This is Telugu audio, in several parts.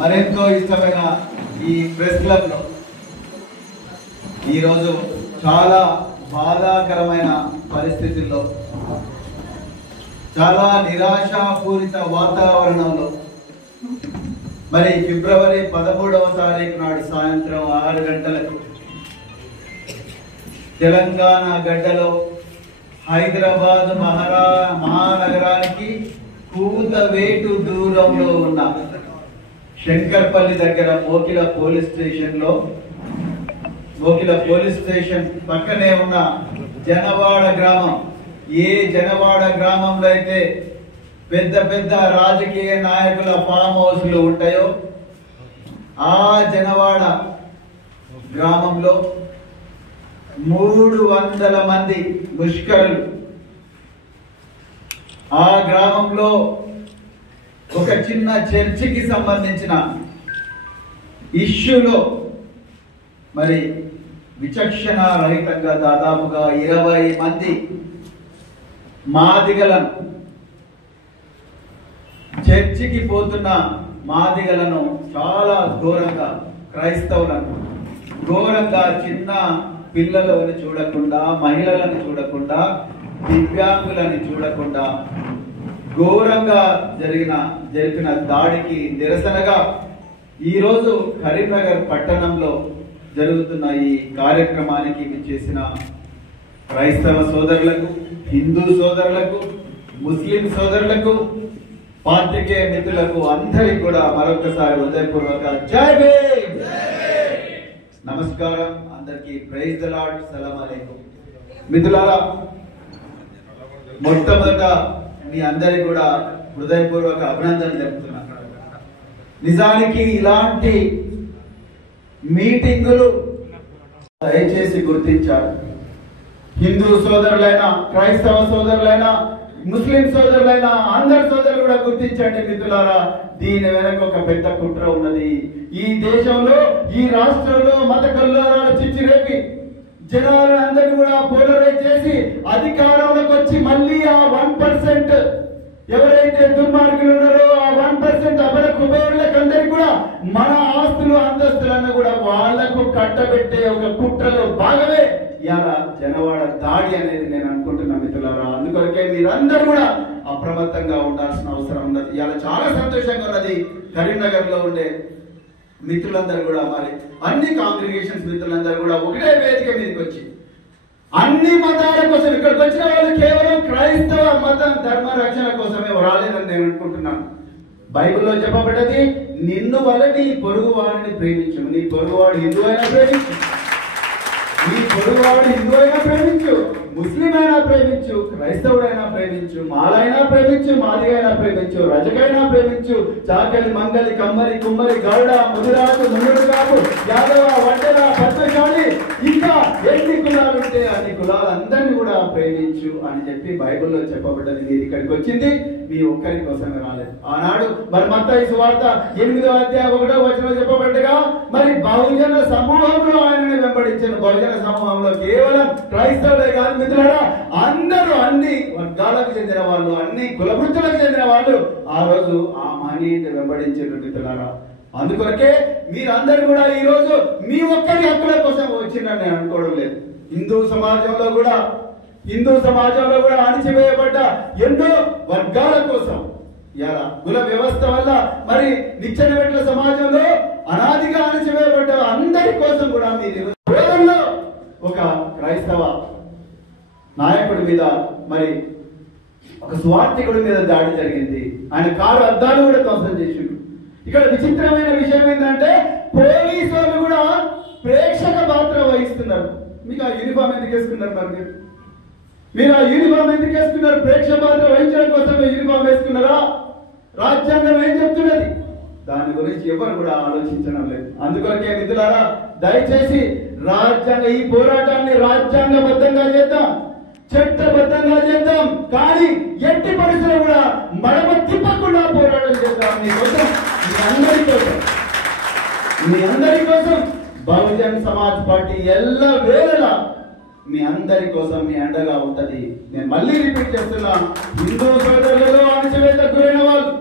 మరెంతో ఇష్టమైన ఈ ప్రెస్ క్లబ్ లో ఈరోజు చాలా బాధాకరమైన పరిస్థితుల్లో, చాలా నిరాశాపూరిత వాతావరణంలో ఫిబ్రవరి 13వ తారీఖు నాడు సాయంత్రం 6 గంటలకు తెలంగాణ గడ్డలో హైదరాబాద్ మహానగరానికి కూతవేటు దూరంలో ఉన్న శంకర్పల్లి దగ్గర మోకిల పోలీస్ స్టేషన్ పక్కనే ఉన్న జనవాడ గ్రామం, ఏ జనవాడ గ్రామంలో అయితే పెద్ద పెద్ద రాజకీయ నాయకుల ఫామ్ హౌస్లు ఉంటాయో ఆ జనవాడ గ్రామంలో 300 మంది ముష్కరులు ఆ గ్రామంలో ఒక చిన్న చర్చికి సంబంధించిన ఇష్యూలో విచక్షణ రహితంగా దాదాపుగా 20 మంది మాదిగలను, చర్చికి పోతున్న మాదిగలను చాలా ఘోరంగా, క్రైస్తవులను ఘోరంగా, చిన్న పిల్లలను చూడకుండా, మహిళలను చూడకుండా, దివ్యాంగులను చూడకుండా ఘోరంగా జరిపిన దాడికి నిరసనగా ఈరోజు కరీంనగర్ పట్టణంలో జరుగుతున్న ఈ కార్యక్రమానికి విచ్చేసిన క్రైస్తవ సోదరులకు, హిందూ సోదరులకు, ముస్లిం సోదరులకు, పాత్రికేయ మిత్రులకు అందరికీ కూడా మరొకసారి హృదయపూర్వక జై భీమ్, నమస్కారం. అందరికీ ప్రైజ్ ది లార్డ్, సలాం అలైకుం. మిత్రులారా, మొట్టమొదట మీ అందరికీ కూడా హృదయపూర్వక అభినందనలు చెప్తున్నాను. నిజానికి ఇలాంటి మీటింగులు దయచేసి గుర్తించారు. హిందూ సోదరులైనా, క్రైస్తవ సోదరులైనా, ముస్లిం సోదరులైనా అందరి సోదరులు కూడా గుర్తించండి మిత్రులారా. దీని వెనక ఒక పెద్ద కుట్ర ఉన్నది. ఈ దేశంలో, ఈ రాష్ట్రంలో మత కల్లోలాలు చిచ్చిరేపి జనాలను అందరినీ కూడా పోలరైజ్ చేసి అధికారంలోకి వచ్చి మళ్ళీ ఆ 1% ఎవరైతే దుర్మార్గులు ఉన్నారో ఆ 1% అబల కుబేరులకు అందరికి కూడా మన ఆస్తులు అంతస్తులన్నీ కూడా వాళ్లకు కట్టబెట్టే ఒక కుట్రలో భాగమే ఇవాళ జనవాడ దాడి అనేది నేను అనుకుంటున్నా మిత్రులారా. అందుకొరకే మీరందరూ కూడా అప్రమత్తంగా ఉండాల్సిన అవసరం ఉన్నది. ఇవాళ చాలా సంతోషంగా ఉన్నది. కరీంనగర్ లో ఉండే మిత్రులందరూ కూడా, అన్ని కాంగ్రిగేషన్స్ మిత్రులందరూ కూడా ఒకటే వేదిక మీదకి వచ్చి అన్ని మతాల కోసం, ఇక్కడికి వచ్చిన వాళ్ళు కేవలం క్రైస్తవ మతం ధర్మ రక్షణ కోసమే రాలేదని నేను అనుకుంటున్నాను. బైబిల్లో చెప్పబడ్డది, నిన్ను వల్ల నీ పొరుగు వాడిని ప్రేమించు. నీ పొరుగువాడు హిందూ అయినా ప్రేమించు, నీ పొరుగువాడు హిందూ అయినా ప్రేమించు, ముస్లిం అయినా ప్రేమించు, క్రైస్తవుడైనా ప్రేమించు, మాలైనా ప్రేమించు, మాదిగైనా ప్రేమించు, రజకైనా ప్రేమించు, చాకలి, మంగలి, కమ్మరి, కుమ్మరి, గౌడ, ముదిరాజు, మునుడు కాపు, యాదవ, వడ్డెర, పద్మశాలి, ఇంకా ఎన్ని కులాలు ఉంటే అన్ని కులాలందరినీ కూడా ప్రేమించు అని చెప్పి బైబిల్లో చెప్పబడ్డది. మీరు ఇక్కడికి వచ్చింది మీ ఒక్కరి కోసమే రాలేదు. ఆనాడు మత్తయి సువార్త 8వ అధ్యాయం 1వ వచనం చెప్పబడ్డగా బహుజన సమూహంలో ఆయనని వెంబడించిన బహుజన సమూహంలో కేవలం క్రైస్తవులే కాదు మిత్రులారా, అందరూ అన్ని వర్గాలకు చెందిన వాళ్ళు, అన్ని కులవృత్తులకు చెందిన వాళ్ళు ఆ రోజు ఆ మహనీయుని వెంబడించారు మిత్రులారా. అందుకొరకే మీరందరూ కూడా ఈ రోజు మీ ఒక్కరి హక్కుల కోసం వచ్చిందని నేను అనుకోవడం లేదు. హిందూ సమాజంలో కూడా అణిచివేయబడ్డ ఎన్నో వర్గాల కోసం, ఇలా కుల వ్యవస్థ వల్ల నిచ్చెనబెట్ల సమాజంలో అనాదిగా అణిచివేయబడ్డ అందరి కోసం కూడా మీరు ఒక క్రైస్తవ నాయకుడి మీద, ఒక స్వార్థికుడి మీద దాడి జరిగింది. ఆయన కారు అద్దాలు కూడా ధ్వంసం చేసిండు. ఇక్కడ విచిత్రమైన విషయం ఏంటంటే పోలీసు వాళ్ళు కూడా ప్రేక్షక పాత్ర వహిస్తున్నారు. మీకు ఆ యూనిఫామ్ ఎందుకు వేసుకున్నారు? మీరు ఆ యూనిఫామ్ ఎందుకు వేసుకున్నారు? ప్రేక్షక పాత్ర వహించడం కోసం యూనిఫామ్ వేసుకున్నారా? రాజ్యాంగం ఏం చెప్తున్నది? దాని గురించి ఎవరు కూడా ఆలోచించడం లేదు. అందుకొరకే మిత్రులారా, దయచేసి ఈ పోరాటాన్ని రాజ్యాంగబద్ధంగా చేద్దాం, చట్టబద్ధంగా చేద్దాం, కానీ ఎట్టి పరిస్థితుల్లో కూడా మడమ తిప్పకుండా పోరాటం చేద్దాం. మీ అందరి కోసం బహుజన్ సమాజ్ పార్టీ ఎల్లవేళలా మీ అందరి కోసం మీ అండగా ఉంటది. నేను మళ్ళీ రిపీట్ చేస్తున్నా, హిందూ సోదరులలో అణచివేతకు గురైన వాళ్ళు,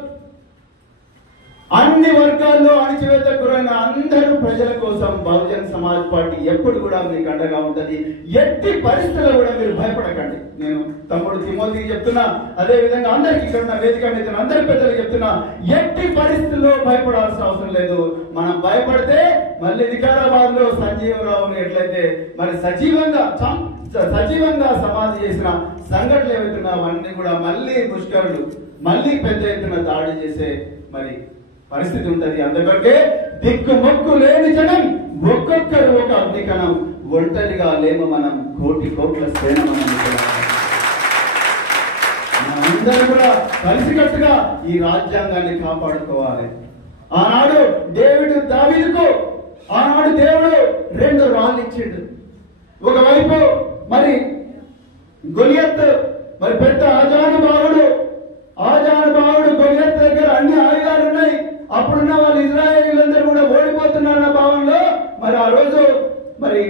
అన్ని వర్గాల్లో అణచివేతకు గురైన అందరూ ప్రజల కోసం బహుజన్ సమాజ్ పార్టీ ఎప్పుడు కూడా మీకు అండగా ఉంటది. ఎట్టి పరిస్థితుల్లో కూడా మీరు భయపడకండి. నేను తమ్ముడు తిమోతికి చెప్తున్నా, అదే విధంగా అందరికి ఇక్కడ ఉన్న వేదిక మీద అందరి పెద్దలకు చెప్తున్నా, ఎట్టి పరిస్థితుల్లో భయపడాల్సిన అవసరం లేదు. మనం భయపడితే మళ్ళీ వికారాబాద్ లో సంజీవరావుని ఎట్లయితే మరి సజీవంగా సమాధి చేసిన సంఘటనలు ఏవైతున్నా అవన్నీ కూడా మళ్ళీ పుష్కరులు మళ్ళీ పెద్ద ఎత్తున దాడి చేసే మరి పరిస్థితి ఉంటది. అందుకంటే దిక్కు మొక్కు లేని జనం ఒక్కొక్కరు ఒక అగ్నికణం, ఒంటరిగా లేము మనం కోట్ల సేన. మనందరూ కూడా కలిసికట్టుగా ఈ రాజ్యాంగాన్ని కాపాడుకోవాలి. ఆనాడు దావీదుకు ఆనాడు దేవుడు 2 రాళ్ళు ఇచ్చిండు. ఒకవైపు మరి గొలియత్ మరి పెద్ద ఆజానుభావుడు గొలియత్ దగ్గర అన్ని ఆయుధాలు ఉన్నాయి. అప్పుడున్న వాళ్ళు ఇజ్రాయేలీలందరూ కూడా ఓడిపోతున్నారన్న భావంలో మరి ఆ రోజు మరి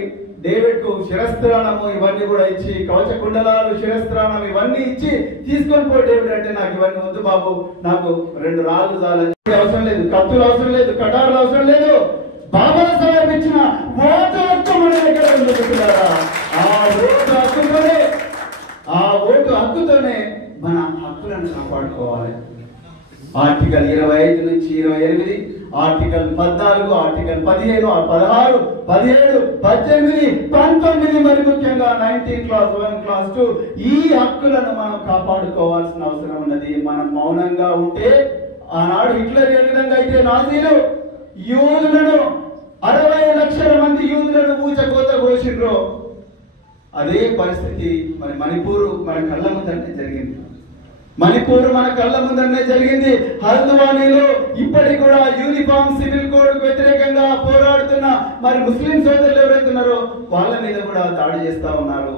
డేవిడ్ కు శిరస్త్రాణము ఇవన్నీ కూడా ఇచ్చి, కవచ కుండలాలు, శిరస్త్రాణం ఇవన్నీ ఇచ్చి తీసుకొని పో డేవిడ్ అంటే, నాకు ఇవన్నీ వద్దు బాబు, నాకు 2 రాళ్ళు చాలని, అవసరం లేదు, కత్తులు అవసరం లేదు, కటారులు అవసరం లేదు, బాబా సాహెబ్ ఇచ్చిన ఓటు హక్కు మన దగ్గర ఉంటున్నారా? ఆ ఓటు హక్కుతోనే మన హక్కులను కాపాడుకోవాలి. ఆర్టికల్ 25 నుంచి 28, ఆర్టికల్ 14, ఆర్టికల్ 15, 16, 17, 18, 19 మరి ముఖ్యంగా 19 క్లాస్ 1 క్లాస్ 2 ఈ హక్కులను మనం కాపాడుకోవాల్సిన అవసరం ఉన్నది. మనం మౌనంగా ఉంటే ఆనాడు హిట్లర్ ఏ విధంగా అయితే నాజీలు యూదులను 60 లక్షల మంది యూదులను ఊచకోత కోసిండ్రో అదే పరిస్థితి మరి మణిపూర్ మన కళ్ళ ముందనే జరిగింది. హల్ద్వానీలో ఇప్పటికి కూడా యూనిఫామ్ సివిల్ కోడ్ వ్యతిరేకంగా పోరాడుతున్న మరి ముస్లిం సోదరులు ఎవరైతే ఉన్నారో వాళ్ళ మీద కూడా దాడి చేస్తా ఉన్నారు.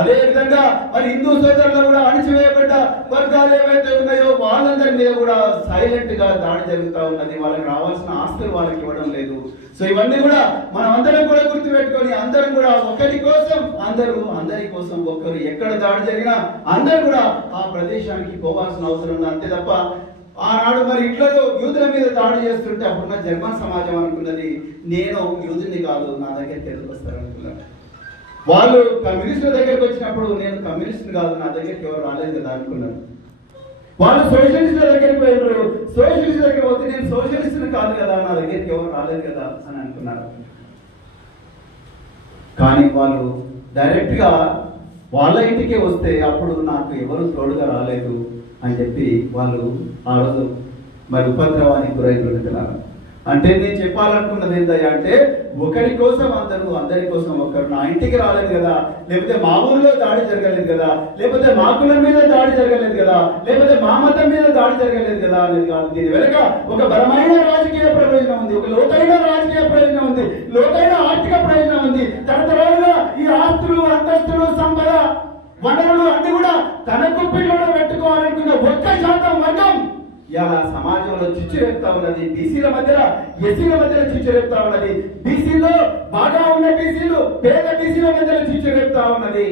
అదే విధంగా మరి హిందూ సోదరులు కూడా అణచివేయబడ్డ వర్గాలు ఏవైతే ఉన్నాయో వాళ్ళందరి మీద కూడా సైలెంట్ గా దాడి జరుగుతూ ఉన్నది. వాళ్ళకి రావాల్సిన ఆస్తులు వాళ్ళకి ఇవ్వడం లేదు. సో ఇవన్నీ కూడా మనం అందరం కూడా గుర్తు పెట్టుకొని అందరం కూడా ఒకరి కోసం అందరి కోసం ఒక్కరు ఎక్కడ దాడి జరిగినా అందరూ కూడా ఆ ప్రదేశానికి పోవాల్సిన అవసరం ఉంది. అంతే తప్ప ఆనాడు మరి హిట్లర్ యూదుల మీద దాడి చేస్తుంటే అప్పుడున్న జర్మన్ సమాజం అనుకున్నది, నేను యూదుని కాదు, నా దగ్గరికి ఎందుకు వస్తారు అనుకున్నారు. వాళ్ళు కమ్యూనిస్టుల దగ్గరికి వచ్చినప్పుడు నేను కమ్యూనిస్ట్ కాదు, నా దగ్గరికి ఎవరు రాలేదు కదా అనుకున్నారు. వాళ్ళు సోషలిస్టుల దగ్గరికి పోయినారు, సోషలిస్ట్ దగ్గర పోతే నేను సోషలిస్ట్ కాదు కదా, నా దగ్గరికి ఎవరు రాలేదు కదా అని అనుకున్నారు. కానీ వాళ్ళు డైరెక్ట్ గా వాళ్ళ ఇంటికే వస్తే అప్పుడు నాకు ఎవరు తోడుగా రాలేదు అని చెప్పి వాళ్ళు ఆ రోజు మరి ఉపద్రవానికి గురైతున్నారు. అంటే నేను చెప్పాలనుకున్నది ఏంటయ్యా అంటే, ఒకరి కోసం అందరి కోసం ఒకరు. నా ఇంటికి రాలేదు కదా, లేకపోతే మా ఊరిలో దాడి జరగలేదు కదా, లేకపోతే మా కులం మీద దాడి జరగలేదు కదా, లేకపోతే మా మతం మీద దాడి జరగలేదు కదా అనేది కాదు. దీని వెనక ఒక బలమైన రాజకీయ ప్రయోజనం ఉంది, ఒక లోతైన రాజకీయ ప్రయోజనం ఉంది, లోతైన ఆర్థిక ప్రయోజనం ఉంది. తరతరాలుగా ఈ ఆస్తులు, అంతస్తులు, సంపద, వనరులు అన్ని కూడా తన కుప్పిలో పెట్టుకోవాలనుకున్న 1% వర్గం ఇలా సమాజంలో చిచ్చురేపుతా ఉన్నది. బీసీల మధ్యలో ఎస్సీల మధ్యలో చిచ్చురేపుతా ఉన్నది. బీసీలో బాగా ఉన్న బీసీలు పేద బీసీల మధ్యలో చిచ్చురేపుతా ఉన్నది.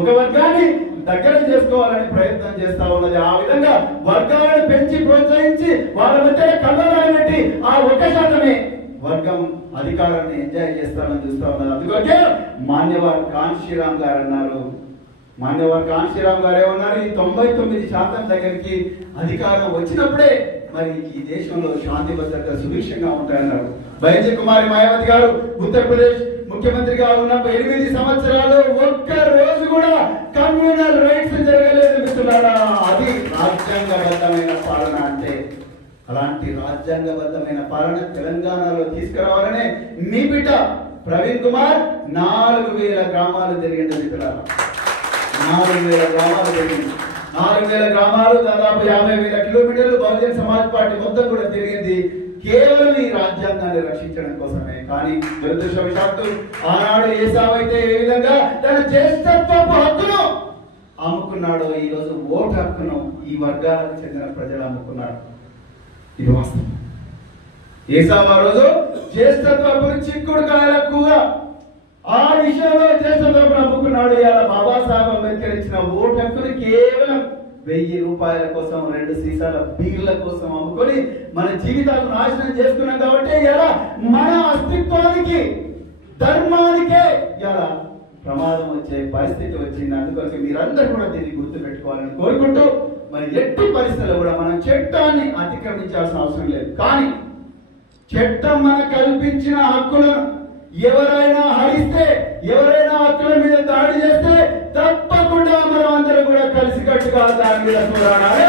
ఒక వర్గాన్ని దగ్గర చేసుకోవాలని ప్రయత్నం చేస్తా ఉన్నది. ఆ విధంగా వర్గాలను పెంచి ప్రోత్సహించి వాళ్ళ మధ్య కళ్ళరాయి పెట్టి ఆ 1% వర్గం అధికారాన్ని ఎంజాయ్ చేస్తారని చూస్తా ఉన్నారు. అందుకే మాన్యవర్ కాన్షీరామ్ గారు అన్నారు, ఏమన్నారు, ఈ 99% దగ్గరికి అధికారం వచ్చినప్పుడే మరి ఈ దేశంలో శాంతి భద్రత సుభిక్షంగా ఉంటాయన్నారు. బైజీ కుమారి మాయావతి గారు ఉత్తరప్రదేశ్ ముఖ్యమంత్రిగా ఉన్న 8 సంవత్సరాలు ఒక్క రోజు కూడా కమ్యూనల్ రైట్స్ జరగలేదు మిత్రులారా. అది రాజ్యాంగబద్ధమైన పాలన అంటే. అలాంటి రాజ్యాంగబద్ధమైన పాలన తెలంగాణలో తీసుకురావాలనే మీ బిడ్డ ప్రవీణ్ కుమార్ 4000 గ్రామాలు తిరిగింది మిత్రులారా. 4000 గ్రామాలు తిరిగింది. 4000 గ్రామాలు, దాదాపు 50,000 కిలోమీటర్లు బహుజన్ సమాజ్ పార్టీ మొత్తం కూడా తిరిగింది కేవలం ఈ రాజ్యాంగాన్ని రక్షించడం కోసమే. కానీ దురదృష్టవశాత్తు ఆనాడు ఏసావు అయితే ఏ విధంగా తన జ్యేష్ఠత్వపు హక్కును అమ్ముకున్నాడో, ఈ రోజు ఓటు హక్కును ఈ వర్గాలకు చెందిన ప్రజలు అమ్ముకున్నాడు. ఇది వాస్తవం. ఏసావు ఆ రోజు జ్యేష్ఠత్వపు చిక్కుడు కాయల కూర ఆ విషయంలో జ్యేష్ఠత్వం అమ్ముకున్నాడు. ఇలా బాబాసాహెబ్ అంబేద్కర్ ఇచ్చిన ఓటు హక్కును కేవలం 1000 రూపాయల కోసం 2 సీసాల బీర్ల కోసం అమ్ముకొని మన జీవితాలను నాశనం చేసుకున్నాం. కాబట్టి ఇలా మన అస్తిత్వానికి ధర్మానికే ఇలా ప్రమాదం వచ్చే పరిస్థితి వచ్చింది. అందుకోసం మీరందరూ కూడా దీన్ని గుర్తు పెట్టుకోవాలని కోరుకుంటూ, మరి ఎట్టి పరిస్థితుల్లో కూడా మనం చట్టాన్ని అతిక్రమించాల్సిన అవసరం లేదు. కానీ చట్టం మనకు కల్పించిన హక్కులను ఎవరైనా హరిస్తే, ఎవరైనా హక్కుల మీద దాడి చేస్తే తప్పకుండా మనం అందరూ కూడా కలిసికట్టుగా దాని మీద పోరాడాలి.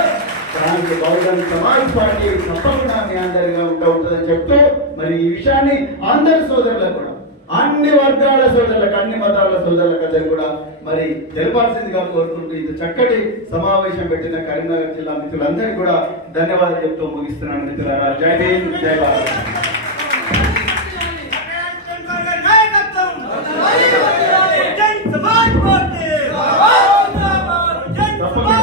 దానికి బహుజన్ సమాజ్ పార్టీ తప్పకుండా మీ అందరిగా ఉంటుందని చెప్తూ, మరి ఈ విషయాన్ని అందరి సోదరులకు కూడా, అన్ని వర్గాల సోదరులకు, అన్ని మతాల సోదరులకు అందరూ కూడా మరి తెలపాల్సిందిగా కోరుకుంటూ, ఇది చక్కటి సమావేశం పెట్టిన కరీంనగర్ జిల్లా మిత్రులందరికీ కూడా ధన్యవాదాలు చెప్తూ ముగిస్తున్నాను. మిత్రులారా, జై హింద్, జై భారత్. తప్పకుండా